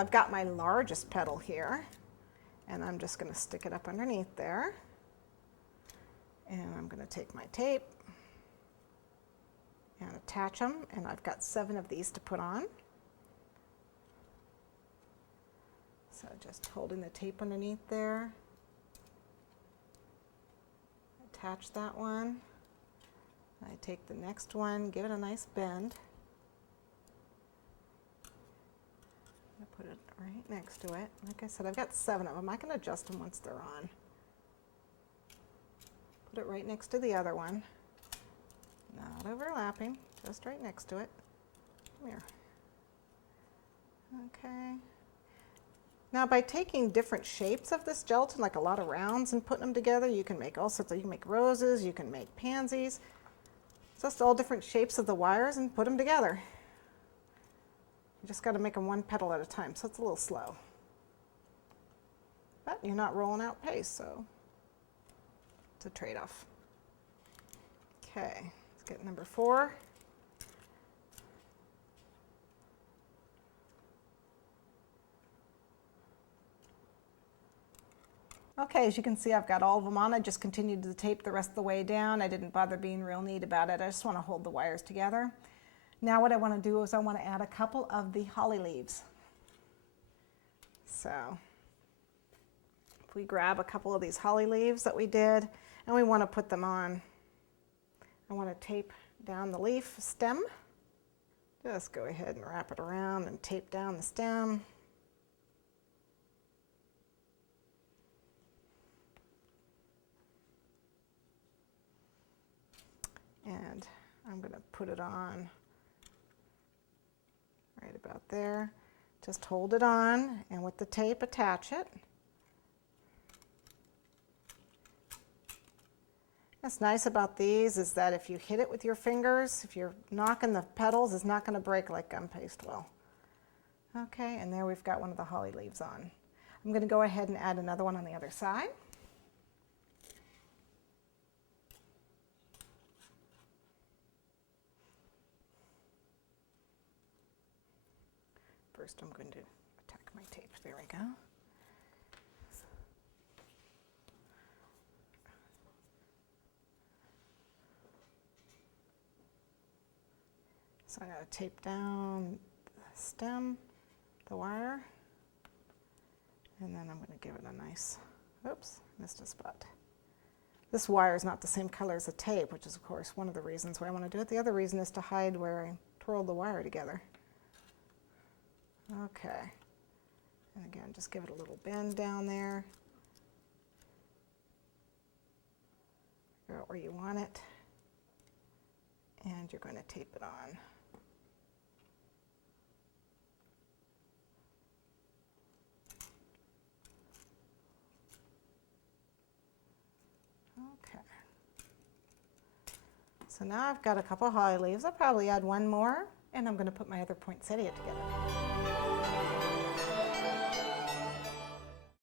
So I've got my largest petal here, and I'm just going to stick it up underneath there. And I'm going to take my tape and attach them, and I've got 7 of these to put on. So just holding the tape underneath there, attach that one. I take the next one, give it a nice bend. I'm going to put it right next to it. Like I said, I've got 7 of them. I can adjust them once they're on. Put it right next to the other one. Not overlapping, just right next to it. Come here. Okay. Now by taking different shapes of this gelatin, like a lot of rounds, and putting them together, you can make all sorts of, you can make roses, you can make pansies. Just all different shapes of the wires and put them together. You just got to make them one petal at a time, so it's a little slow. But you're not rolling out paste, so it's a trade-off. Okay, let's get number 4. Okay, as you can see, I've got all of them on. I just continued to tape the rest of the way down. I didn't bother being real neat about it. I just want to hold the wires together. Now what I want to do is I want to add a couple of the holly leaves. So if we grab a couple of these holly leaves that we did, and we want to put them on, I want to tape down the leaf stem. Just go ahead and wrap it around and tape down the stem. And I'm going to put it on right about there. Just hold it on, and with the tape attach it. What's nice about these is that if you hit it with your fingers, if you're knocking the petals, it's not going to break like gum paste will. Okay, and there we've got one of the holly leaves on. I'm going to go ahead and add another one on the other side. First I'm going to attack my tape. There we go. So I got to tape down the stem, the wire, and then I'm going to give it a nice, oops, missed a spot. This wire is not the same color as the tape, which is of course one of the reasons why I want to do it. The other reason is to hide where I twirled the wire together. Okay, and again, just give it a little bend down there. Figure out where you want it, and you're going to tape it on. Okay. So now I've got a couple of holly leaves. I'll probably add one more, and I'm going to put my other poinsettia together.